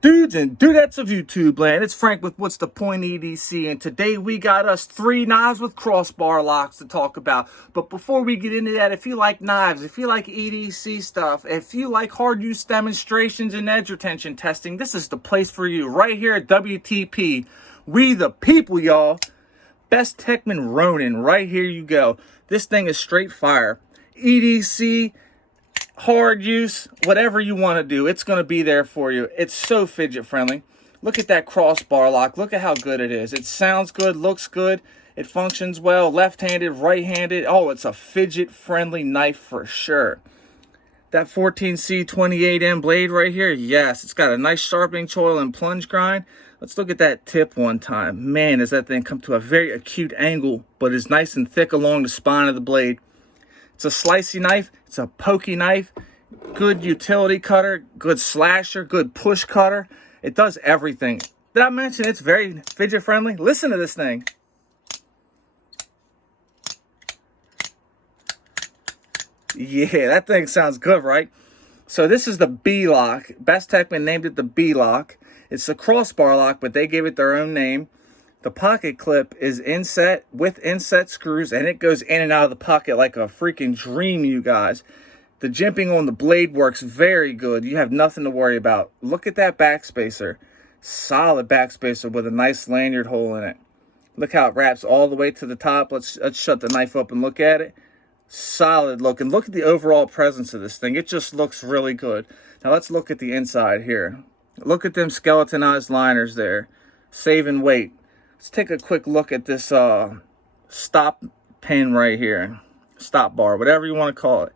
Dudes and dudettes of YouTube land, it's Frank with What's the Point EDC, and today we got us 3 knives with crossbar locks to talk about. But before we get into that, if you like knives, if you like EDC stuff, if you like hard use demonstrations and edge retention testing, this is the place for you right here at WTP. We the people, y'all. Bestechman Ronin, right here you go. This thing is straight fire. EDC, hard use, whatever you want to do, it's going to be there for you. It's so fidget friendly. Look at that crossbar lock. Look at how good it is. It sounds good, looks good, it functions well, left-handed, right-handed. Oh, it's a fidget friendly knife for sure. That 14C 28M blade right here, yes, it's got a nice sharpening choil and plunge grind. Let's look at that tip one time. Man, does that thing come to a very acute angle, but is nice and thick along the spine of the blade. It's a slicey knife, it's a pokey knife, good utility cutter, good slasher, good push cutter. It does everything. Did I mention it's very fidget friendly? Listen to this thing. Yeah, that thing sounds good, right? So this is the B lock. Bestechman named it the B lock. It's a crossbar lock, but they gave it their own name. The pocket clip is inset with inset screws, and it goes in and out of the pocket like a freaking dream, you guys. The jimping on the blade works very good. You have nothing to worry about. Look at that backspacer. Solid backspacer with a nice lanyard hole in it. Look how it wraps all the way to the top. Let's shut the knife up and look at it. Solid looking. Look at the overall presence of this thing. It just looks really good. Now let's look at the inside here. Look at them skeletonized liners there. Saving weight. Let's take a quick look at this stop pin right here. Stop bar, whatever you want to call it.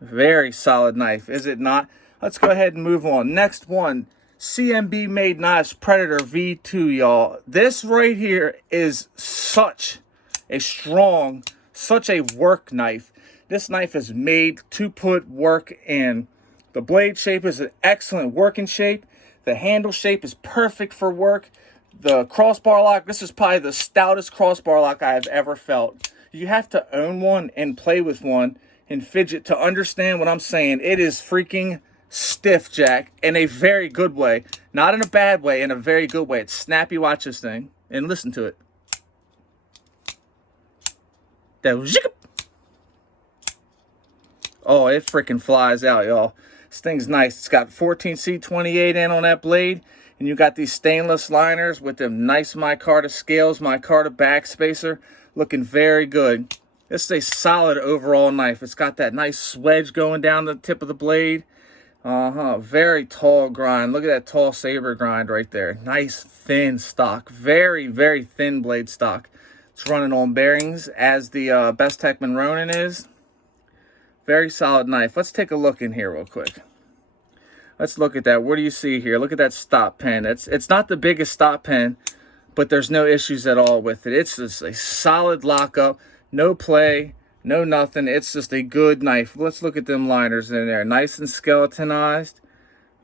Very solid knife, is it not? Let's go ahead and move on. Next one, CMB made knives, Predator V2, y'all. This right here is such a strong, such a work knife. This knife is made to put work in. The blade shape is an excellent working shape. The handle shape is perfect for work. The crossbar lock, this is probably the stoutest crossbar lock I have ever felt. You have to own one and play with one and fidget to understand what I'm saying. It is freaking stiff, Jack, in a very good way. Not in a bad way, in a very good way. It's snappy. Watch this thing and listen to it. Oh, it freaking flies out, y'all. This thing's nice. It's got 14C 28N on that blade. And you got these stainless liners with them nice micarta scales, micarta backspacer, looking very good. This is a solid overall knife. It's got that nice swedge going down the tip of the blade. Very tall grind. Look at that tall saber grind right there. Nice thin stock. Very, very thin blade stock. It's running on bearings as the Bestechman Ronin is. Very solid knife. Let's take a look in here real quick. Let's look at that. What do you see here? Look at that stop pen. It's not the biggest stop pen, but there's no issues at all with it. It's just a solid lockup. No play, no nothing. It's just a good knife. Let's look at them liners in there. Nice and skeletonized.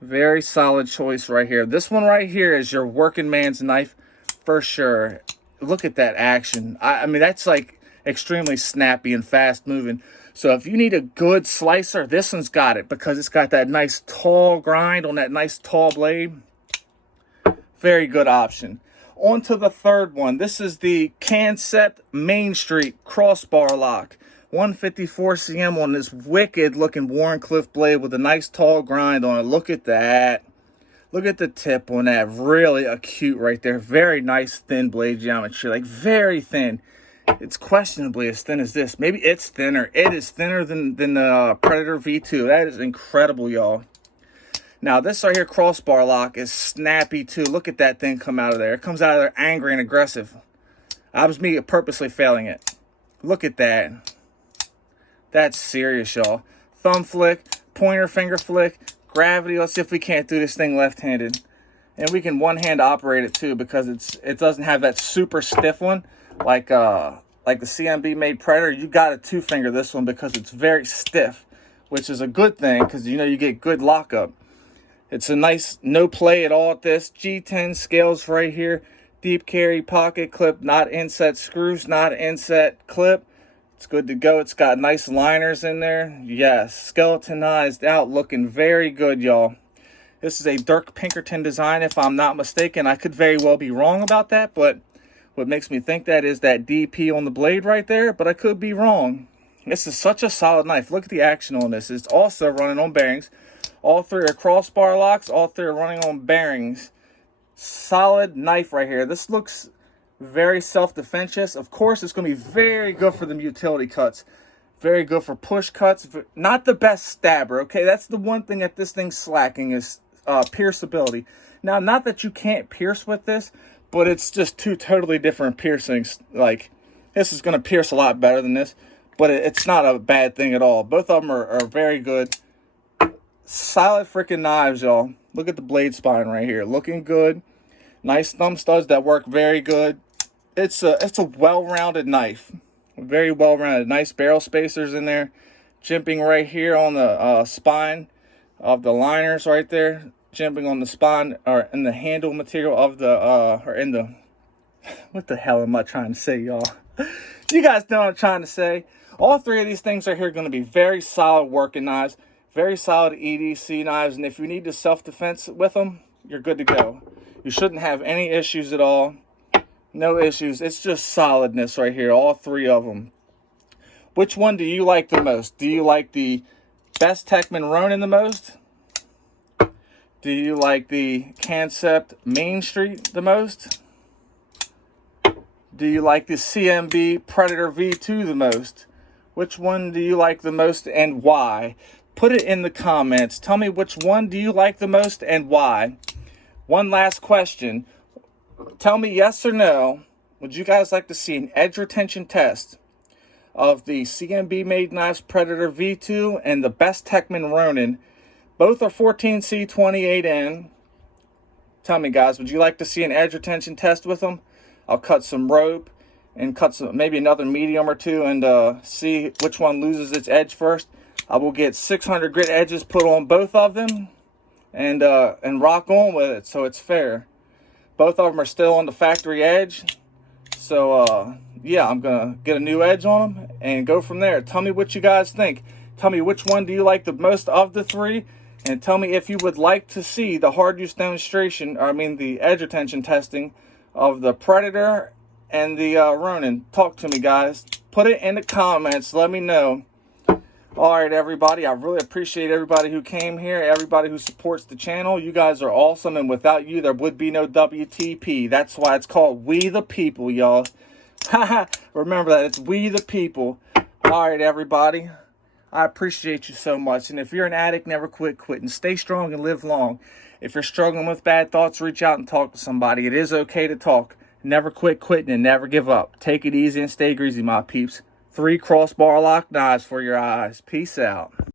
Very solid choice right here. This one right here is your working man's knife for sure. Look at that action. I mean, that's like extremely snappy and fast moving. So if you need a good slicer, this one's got it because it's got that nice tall grind on that nice tall blade. Very good option. On to the third one. This is the Kansept Main Street crossbar lock. 154 cm on this wicked looking Wharncliffe blade with a nice tall grind on it. Look at that. Look at the tip on that. Really acute right there. Very nice thin blade geometry. Like very thin. It's questionably as thin as this. Maybe it's thinner. It is thinner than the Predator V2. That is incredible, y'all. Now, this right here, crossbar lock, is snappy, too. Look at that thing come out of there. It comes out of there angry and aggressive. I was me purposely failing it. Look at that. That's serious, y'all. Thumb flick, pointer finger flick, gravity. Let's see if we can't do this thing left-handed. And we can one-hand operate it, too, because it doesn't have that super stiff one. Like the CMB made Predator. You got to two-finger this one because it's very stiff, which is a good thing because, you know, you get good lockup. It's a nice no play at all at this. G10 scales right here. Deep carry pocket clip, not inset screws, not inset clip. It's good to go. It's got nice liners in there. Yes, skeletonized out, looking very good, y'all. This is a Dirk Pinkerton design, if I'm not mistaken. I could very well be wrong about that, but what makes me think that is that DP on the blade right there, but I could be wrong. This is such a solid knife. Look at the action on this. It's also running on bearings. All three are crossbar locks. All three are running on bearings. Solid knife right here. This looks very self-defensive. Of course, it's going to be very good for them utility cuts. Very good for push cuts. Not the best stabber, okay? That's the one thing that this thing's slacking is pierceability. Now, not that you can't pierce with this, but it's just two totally different piercings. Like, this is going to pierce a lot better than this, but it's not a bad thing at all. Both of them are very good. Solid freaking knives, y'all. Look at the blade spine right here. Looking good. Nice thumb studs that work very good. It's a well-rounded knife. Very well-rounded. Nice barrel spacers in there. Jimping right here on the spine of the liners right there. Jimping on the spine or in the handle material of the or in the what the hell am I trying to say, y'all? You guys know what I'm trying to say. All three of these things right here are going to be very solid working knives. Very solid EDC knives, and if you need to self-defense with them, you're good to go. You shouldn't have any issues at all. No issues. It's just solidness right here, all three of them. Which one do you like the most? Do you like the Bestechman Ronin the most? Do you like the Kansept Main Street the most? Do you like the CMB Predator V2 the most? Which one do you like the most and why? Put it in the comments. Tell me which one do you like the most and why. One last question. Tell me yes or no. Would you guys like to see an edge retention test of the CMB Made Knives Predator V2 and the Bestechman Ronin? Both are 14C28N. Tell me, guys, would you like to see an edge retention test with them? I'll cut some rope and cut some, maybe another medium or two, and see which one loses its edge first. I will get 600 grit edges put on both of them and rock on with it so it's fair. Both of them are still on the factory edge. So, yeah, I'm going to get a new edge on them and go from there. Tell me what you guys think. Tell me which one do you like the most of the three. And tell me if you would like to see the hard use demonstration, or I mean the edge retention testing of the Predator and the Ronin. Talk to me, guys. Put it in the comments. Let me know. All right, everybody, I really appreciate everybody who came here, everybody who supports the channel. You guys are awesome, and without you, there would be no WTP. That's why it's called We the People, y'all. Remember that. It's We the People. All right, everybody. I appreciate you so much. And if you're an addict, never quit quitting. Stay strong and live long. If you're struggling with bad thoughts, reach out and talk to somebody. It is okay to talk. Never quit quitting and never give up. Take it easy and stay greasy, my peeps. 3 crossbar lock knives for your eyes. Peace out.